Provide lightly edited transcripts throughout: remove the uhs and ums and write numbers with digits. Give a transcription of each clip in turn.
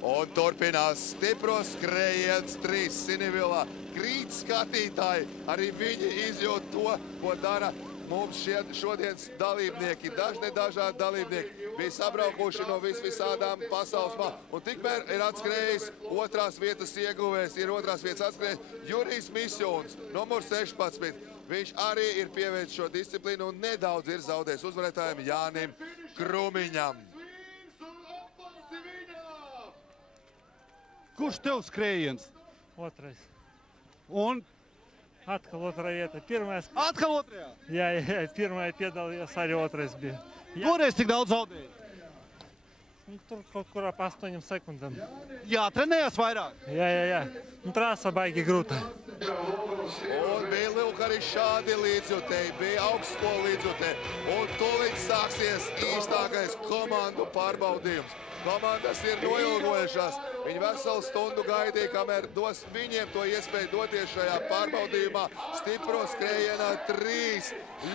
Un turpinās stipros skrējiens 3 Sinivilā. Krīt skatītāji, arī viņi izjūt to, ko dara mums šodienas dalībnieki. Dažādi dalībnieki bija sabraukuši no visādām pasaules malām. Un tikmēr ir atskrējis otrās vietas ieguvējs, ir otrās vietas atskrējis Jurijs Misjons, numur 16. Viņš arī ir pievērts šo disciplīnu un nedaudz ir zaudējis uzvarētājiem Jānim Krumiņam. Kurš tev skrējiens? Otrais. Un? Atkal otrā vieta. Pirmais. Atkal otrajā? Jā, pirmajā piedalījās, arī otrais bija. Toreiz cik daudz zaudēji? Tur kaut kur ap 8 sekundēm. Jā, trenējās vairāk? Jā. Trasa baigi grūta. Un bija lūk arī šādi līdzjutēji, bija augstskolu līdzjutēji. Un tūlīt sāksies īstākais komandu pārbaudījums. Komandas ir noilgojušās. Viņi veselu stundu gaidīja, kamēr dos viņiem to iespēju doties šajā pārbaudījumā. Stipro skrējienā 3.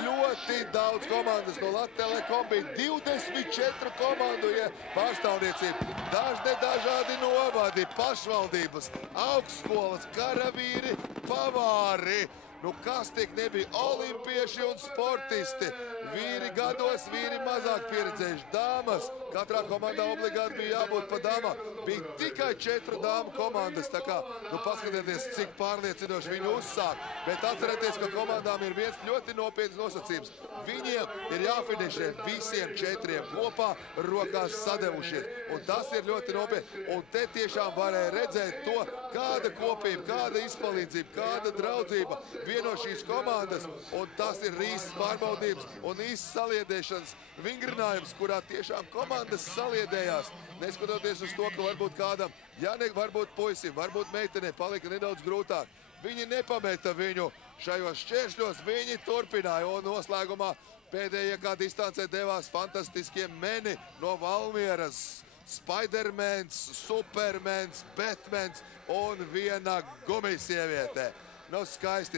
Ļoti daudz komandas no Latvijas Telekom bija 24 komandu pārstāvniecība. Dažādi novadi, pašvaldības, augstskolas, karavīri, pavāri. Nu kas tik nebija olimpieši un sportisti. Vīri gados, vīri mazāk pieredzējuši. Dāmas, katrā komandā obligāti bija jābūt pa dāmām. Bija tikai 4 dāmu komandas, tā kā, nu paskatieties, cik pārliecinoši viņi uzsāk. Bet atcerieties, ka komandām ir viens ļoti nopietns nosacījums. Viņiem ir jāfinišē visiem 4 kopā, rokās sadevušies. Un tas ir ļoti nopietni. Un te tiešām varēja redzēt to, kāda kopība, kāda izpalīdzība, kāda draudzība vieno šīs komandas. Un tas ir īsts pārbaudījums un īsts saliedēšanas vingrinājums, kurā tiešām komandas saliedējās. Neskatoties uz to, ka varbūt kādam, ja ne varbūt puisim, varbūt meitenei palika nedaudz grūtāk. Viņi nepameta viņu šajos šķēršļos, viņi turpināja. Un noslēgumā pēdējie kā distancē devās fantastiskie meni no Valmieras. Spidermans, Supermans, Batmans un viena gumisieviete. Nu, skaisti.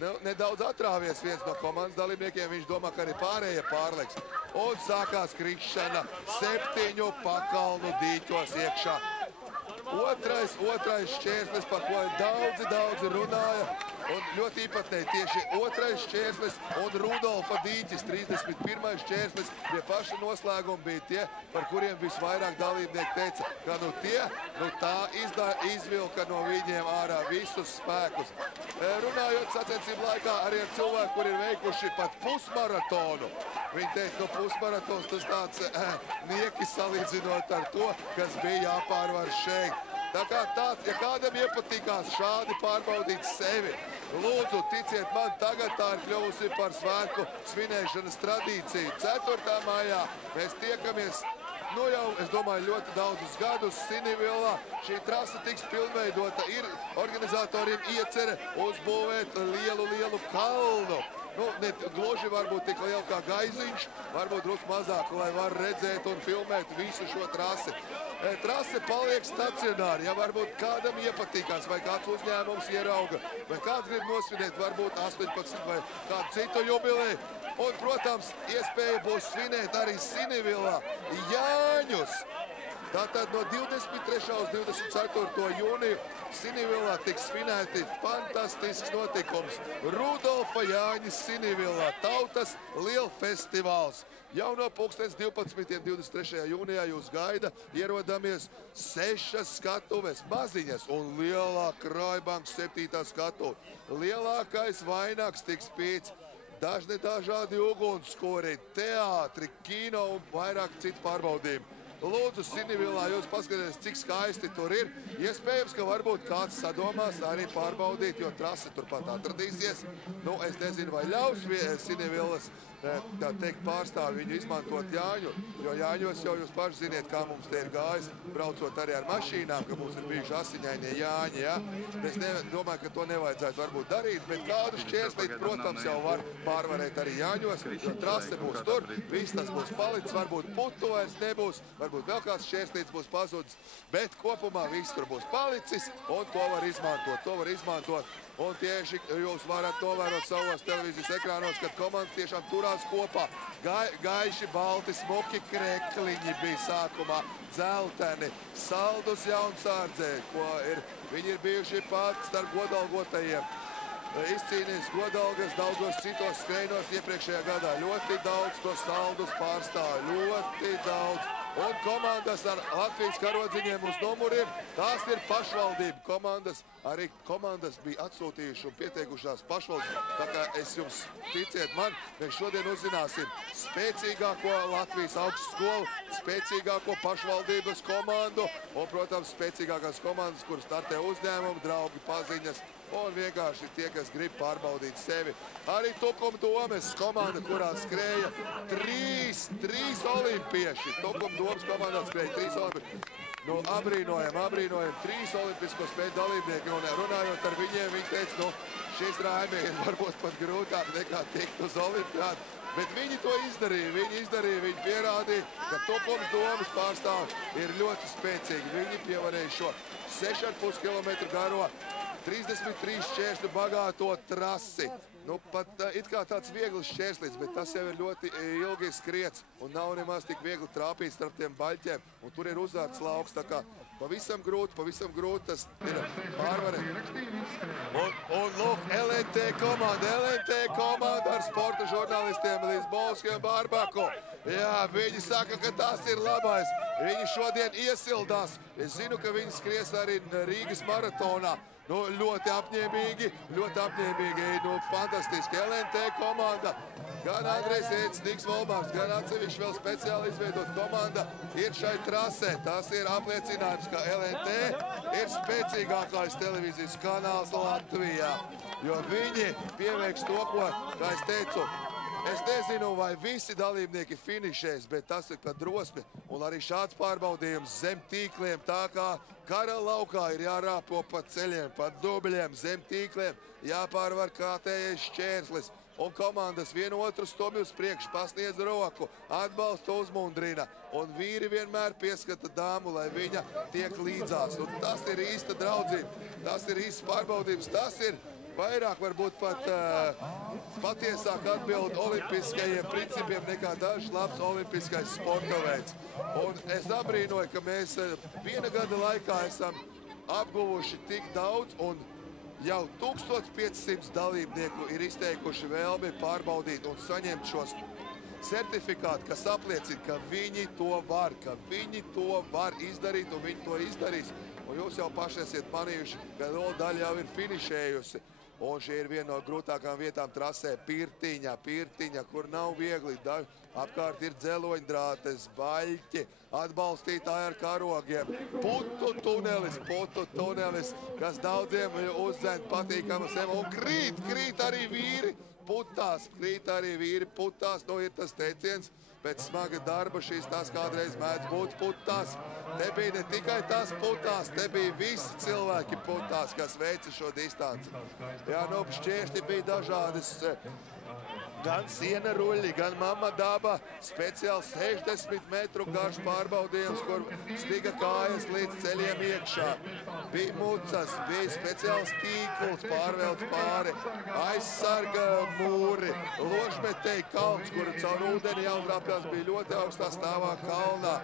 Nu, nedaudz atrāvies viens no komandas dalībniekiem. Viņš domā, ka arī pārējie pārliks. Un sākās krišana 7 pakalnu dīķos iekšā. Otrais šķērslis, par ko daudzi runāja. Un ļoti īpatnēji tieši otrais šķērslis un Rudolfa dīķis, 31. šķērslis, pie paša noslēguma bija tie, par kuriem visvairāk dalībnieki teica, ka tā izvilka no viņiem ārā visus spēkus. Runājot sacensību laikā arī ar cilvēku, kur ir veikuši pat pusmaratonu. Viņi teica, no pusmaratons tas tāds nieki salīdzinot ar to, kas bija jāpārvar šeit. Tā kā tāds, ja kādam iepatīkās šādi pārbaudīt sevi, lūdzu, ticiet man, tagad tā ir kļuvusi par svētku svinēšanas tradīciju. 4. maijā mēs tiekamies, nu jau, es domāju, ļoti daudzus gadus Sinivilā. Šī trasa tiks pilnveidota, ir organizatoriem iecere uzbūvēt lielu kalnu. Nu, ne gluži varbūt tik liela kā Gaiziņš, varbūt drusku mazāk, lai var redzēt un filmēt visu šo trasi. Trase paliek stacionāri, ja varbūt kādam iepatīkās, vai kāds uzņēmums ierauga, vai kāds grib nosvinēt, varbūt 18 vai kādu citu jubileju. Un, protams, iespēja būs svinēt arī Sinivilā Jāņus. Tātad no 23. uz 24. jūniju Sinivilā tiks svinēti fantastisks notikums. Rudolfa Jāņa Sinivilā tautas lielfestivāls. Jau no 12. 23. jūnijā jūs gaida, ierodamies 6 skatuves, maziņas un lielā Krājbankas 7. skatuve. Lielākais vainags tiks pīts dažādi ugunskori, teātri, kino un vairāk citu pārbaudījumu. Lūdzu, Sinivilā jūs paskatieties, cik skaisti tur ir. Iespējams, ka varbūt kāds sadomās arī pārbaudīt, jo trase turpat atradīsies. Nu, es nezinu, vai ļaus Sinivilas, tā teikt, pārstāvi viņu izmantot Jāņu, jo Jāņos jau jūs paši ziniet, kā mums te ir gājis, braucot arī ar mašīnām, ka mums ir bijuši asiņainie Jāņi, ja? Es domāju, ka to nevajadzētu varbūt darīt, bet kādu šķērslīt, protams, jau var pārvarēt arī Jāņos, jo trase būs tur, viss tas būs palicis, varbūt putu vairs nebūs, varbūt vēl kāds šķērslīts būs pazudis, bet kopumā viss tur būs palicis, un to var izmantot. Un tieši jūs varat novērot savos televīzijas ekrānos, kad komandas tiešām turās kopā. Gaiši, balti, smuki krekliņi bija sākumā, dzelteni, Saldus Jaunsārdzē, viņi ir bijuši pat starp godalgotajiem. Izcīnījis godalgas daudzos citos skrējienos iepriekšējā gadā. Ļoti daudz to Saldus pārstāv, ļoti daudz. Un komandas ar Latvijas karodziņiem uz numuriem, tās ir pašvaldību komandas. Arī komandas bija atsūtījuši un pieteikušās pašvaldību. Tā kā es jums ticiet man, mēs šodien uzzināsim spēcīgāko Latvijas augstskolu, spēcīgāko pašvaldības komandu un, protams, spēcīgākās komandas, kuras startē uzņēmumu, draugi, paziņas un vienkārši tie, kas grib pārbaudīt sevi. Arī Tukumdomes komanda, kurā skrēja trīs olimpieši. Tukumdomes komandā skrēja 3 olimpieši. Nu, abrīnojam, 3 olimpisko spēļu dalībnieki. Un runājot ar viņiem, viņi teica, šis Raimi ir varbūt pat grūtāk nekā tikt uz olimpiādu. Bet viņi to izdarīja, viņi pierādīja, ka Tukumdomes pārstāvi ir ļoti spēcīgi. Viņi pievarēja šo 6,5 km garo 33 šķēršļu bagāto trasi. Nu, pat it kā tāds viegls šķērslīts, bet tas jau ir ļoti ilgi skriets un nav nemaz tik viegli trāpīt starp tiem baļķiem. Un tur ir uzvērts lauks, tā kā pavisam grūti tas ir pārvarēt. Un lūk, LNT komanda ar sporta žurnālistiem Līsbovski un Bārbaku. Jā, viņi saka, ka tas ir labais. Viņi šodien iesildās. Es zinu, ka viņi skries arī Rīgas maratonā. Nu, ļoti apņēmīgi, nu, fantastiski. LNT komanda, gan Andrejs Ēdis, Niks Volbārs, gan atsevišķi vēl speciāli izveidot komanda ir šai trasē. Tas ir apliecinājums, ka LNT ir spēcīgākais televīzijas kanāls Latvijā, jo viņi pieveiks to, ko, kā es teicu, es nezinu, vai visi dalībnieki finišēs, bet tas ir pat drosmi. Un arī šāds pārbaudījums zem tīkliem, tā kā kara laukā ir jārāpo pa ceļiem, pa dubļiem, zem tīkliem, jāpārvar kārtējais šķērslis. Un komandas vienotru stumj uz priekšu, pasniedz roku, atbalsta uzmundrina. Un vīri vienmēr pieskata dāmu, lai viņa tiek līdzās. Un tas ir īsta draudzība, tas ir īsts pārbaudījums, tas ir vairāk varbūt pat patiesāk atbild olimpiskajiem principiem nekā dažs labs olimpiskais sporta veids. Un es abrīnoju, ka mēs viena gada laikā esam apguvuši tik daudz un jau 1500 dalībnieku ir izteikuši vēlmi pārbaudīt un saņemt šos certifikātu, kas apliecina, ka viņi to var izdarīt un viņi to izdarīs. Un jūs jau paši esat manījuši, ka daļa jau ir finišējusi. Un šī ir viena no grūtākām vietām trasē Pirtiņa, kur nav viegli. Apkārt ir dzeloņdrātes, baļķi, atbalstītāji ar karogiem. Putu tunelis, kas daudziem uzdzen patīkamas un krīt arī vīri putās, nu ir tas teiciens. Pēc smaga darba šīs tās kādreiz mēdz būt putās. Te bija ne tikai tās putās, te bija visi cilvēki putās, kas veica šo distanci. Jā, nu, šķēršļi bija dažādas. Gan siena ruļļi, gan mamma daba, speciāls 60 metru garš pārbaudījums, kur stiga kājas līdz ceļiem iekšā. Bija mucas, bija speciāls tīkls pārvelts pāri, aizsarga mūri, ložmetēji kalns, kuru caur ūdeni jāuzrāpjās, bija ļoti augstā stāvā kalnā.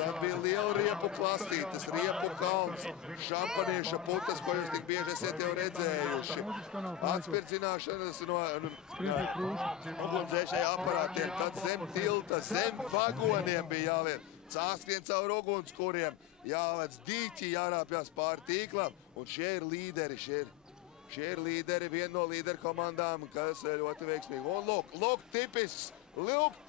Tad bija liela riepu klasītes, riepu kalns, šampanieša putas, ko jūs tik bieži esat jau redzējuši. Atspirdzināšanas no ugunsdzēsēju aparātiem, tad zem tilta, zem vagoniem bija jāliet, cāskrien caur ugunskuriem, jālec dīķi, jārāpjās pāri tīklam, un šie ir līderi, šie ir līderi, viena no līderu komandām, kas ļoti veiksmīgi. Un lūk,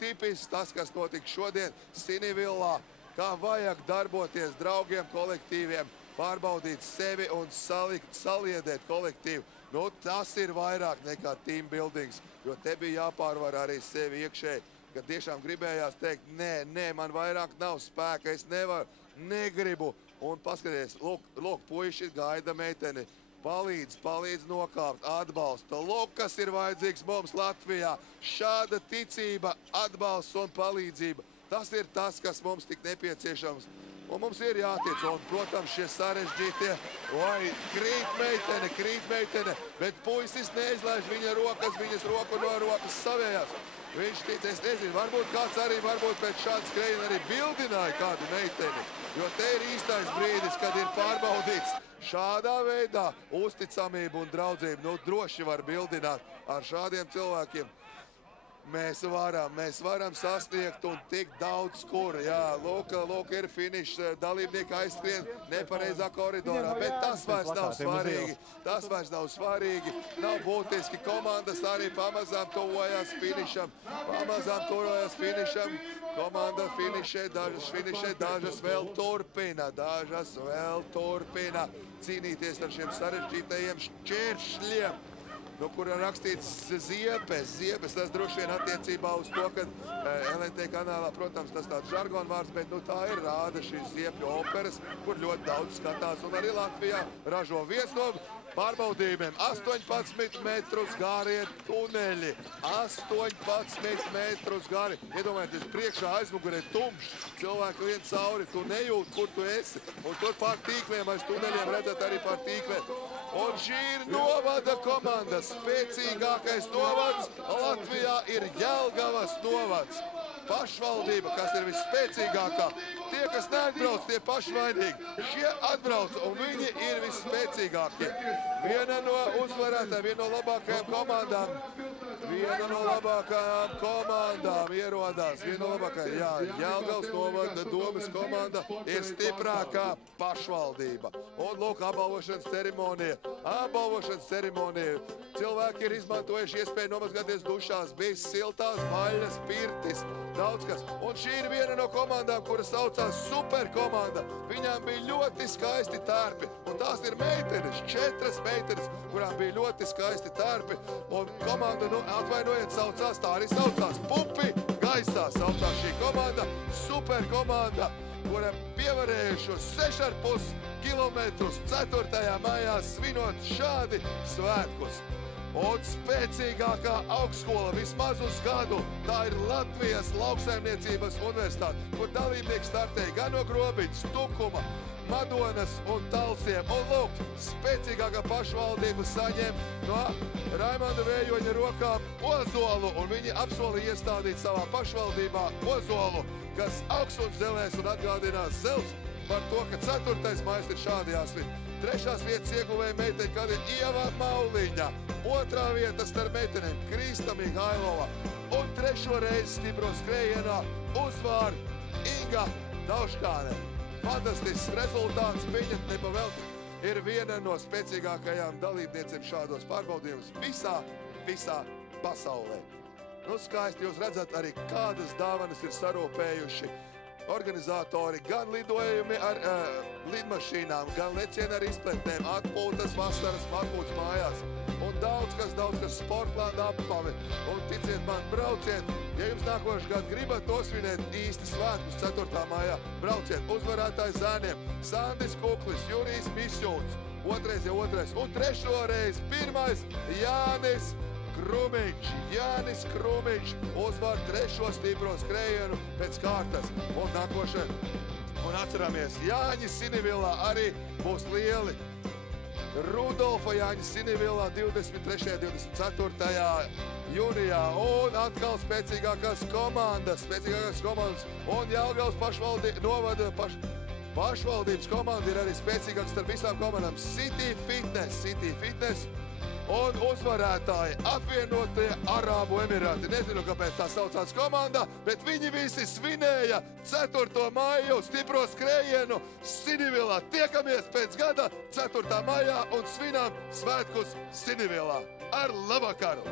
tipisks tas, kas notika šodien Sinivillā, kā vajag darboties draugiem, kolektīviem, pārbaudīt sevi un saliedēt kolektīvu. Nu, tas ir vairāk nekā team buildings, jo te bija jāpārvar arī sevi iekšēji, kad tiešām gribējās teikt, nē, man vairāk nav spēka, es nevaru, negribu. Un paskaties, lūk, puiši gaida meiteni, palīdz nokāpt, atbalsta. Lūk, kas ir vajadzīgs mums Latvijā. Šāda ticība, atbalsts un palīdzība. Tas ir tas, kas mums tik nepieciešams. Un mums ir jātiec, un, protams, šie sarežģītie, vai krīt meitene, bet puisis neizlaiž viņa rokas, viņas roku no rokas savējās. Viņš tic, es nezinu, varbūt kāds arī, varbūt pēc šāda skrējiena arī bildināja kādu meiteni, jo te ir īstais brīdis, kad ir pārbaudīts šādā veidā uzticamību un draudzību. Nu, droši var bildināt ar šādiem cilvēkiem. Mēs varam sasniegt un tik daudz kur. Jā, lūk, ir finišs, dalībnieki aizskrien nepareizā koridorā, bet tas vairs nav svarīgi. Tas vairs nav svarīgi, nav būtiski. Komandas arī pamazām tuvojās finišam. Komanda finišē, dažas vēl turpina cīnīties ar šiem sarežģītajiem šķēršļiem. No kura rakstīts ziepes. Tas droši vien attiecībā uz to, ka LNT kanālā, protams, tas tāds žargona vārds, bet nu, tā ir rāda šīs ziepju operas, kur ļoti daudz skatās. Un arī Latvijā ražo viens no pārbaudījumiem. 18 metrus garie tuneļi. 18 metrus gari. Iedomājieties, priekšā aizmugurē tumšs. Cilvēki vien cauri, tu nejūt, kur tu esi. Un tur pār tīkliem, aiz tuneļiem redzat arī pār tīkliem. Un šī ir novada komanda. Spēcīgākais novads Latvijā ir Jelgavas novads. Pašvaldība, kas ir visspēcīgākā. Tie, kas neatbrauc, tie pašvainīgi. Šie atbrauc, un viņi ir visspēcīgākie. Viena no uzvarētājiem, viena no labākajām komandām ierodās. Viena no labākajām, jā, Jelgavas novada domas komanda ir stiprākā pašvaldība. Un lūk, apbalvošanas ceremonija. Cilvēki ir izmantojuši iespēju nomazgāties dušās, bijis siltās vaļas, pirtis, daudz kas. Un šī ir viena no komandām, kura saucās Superkomanda. Viņām bija ļoti skaisti tērpi. Un tās ir meitenes, 4 meitenes, kurām bija ļoti skaisti tērpi. Un komanda, nu, atvainojiet, saucās, tā arī saucās Pupi gaisā. Saucās šī komanda Superkomanda, kura pievarējušos 6,5 kilometrus 4. maijā svinot šādi svētkus. Un spēcīgākā augstskola vismaz uz gadu, tā ir Latvijas Lauksaimniecības universitāte, kur dalībnieki startēja gan no Grobiņas, Tukuma, Madonas un Talsiem. Un lūk, spēcīgākā pašvaldība saņem no Raimonda Vējoņa rokām ozolu, un viņi apsolīja iestādīt savā pašvaldībā ozolu, kas augsts un zelēs un atgādinās zels par to, ka 4. maijs ir šādi jāsvin. 3. vietas ieguvēja meiteņa, kad ir Ieva Mauliņa. 2. vieta starp meitenēm Krista Mihailova. Un 3. reizi stipro skrējienā uzvar Inga Dauškāne. Fantastisks rezultāts, viņa nepavelti. Ir viena no spēcīgākajām dalībniecēm šādos pārbaudījumus visā pasaulē. Nu, skaisti jūs redzat arī, kādas dāvanas ir sarūpējuši organizatori, gan lidojumi ar lidmašīnām, gan lecieni ar izpletnēm, atpūtas vasaras, atpūtas mājās. Un daudz kas sportlāna apavi. Un ticiet man, brauciet, ja jums nākošais gads gribat nosvinēt īsti svētkus 4. maijā, brauciet uzvarētāji zēniem Sandis Kuklis, Jurijs Mišķuns, 2. un 3. reizi 1. Jānis Krumiņš uzvar 3. stipro skrējienu pēc kārtas. Un nākošais, un atceramies, Jāņa Sinivilā arī būs lieli. Rudolfa Jāņa Sinivilā 23. 24. jūnijā. Un atkal spēcīgākās komandas. Un Jelgavas pašvaldības komanda ir arī spēcīgāks starp visām komandām. City Fitness. Un uzvarētāji apvienotie Arābu Emirāti. Nezinu, kāpēc tā saucās komandā, bet viņi visi svinēja 4. maiju stipro skrējienu Sinivilā. Tiekamies pēc gada 4. maijā un svinām svētkus Sinivilā. Ar labvakaru!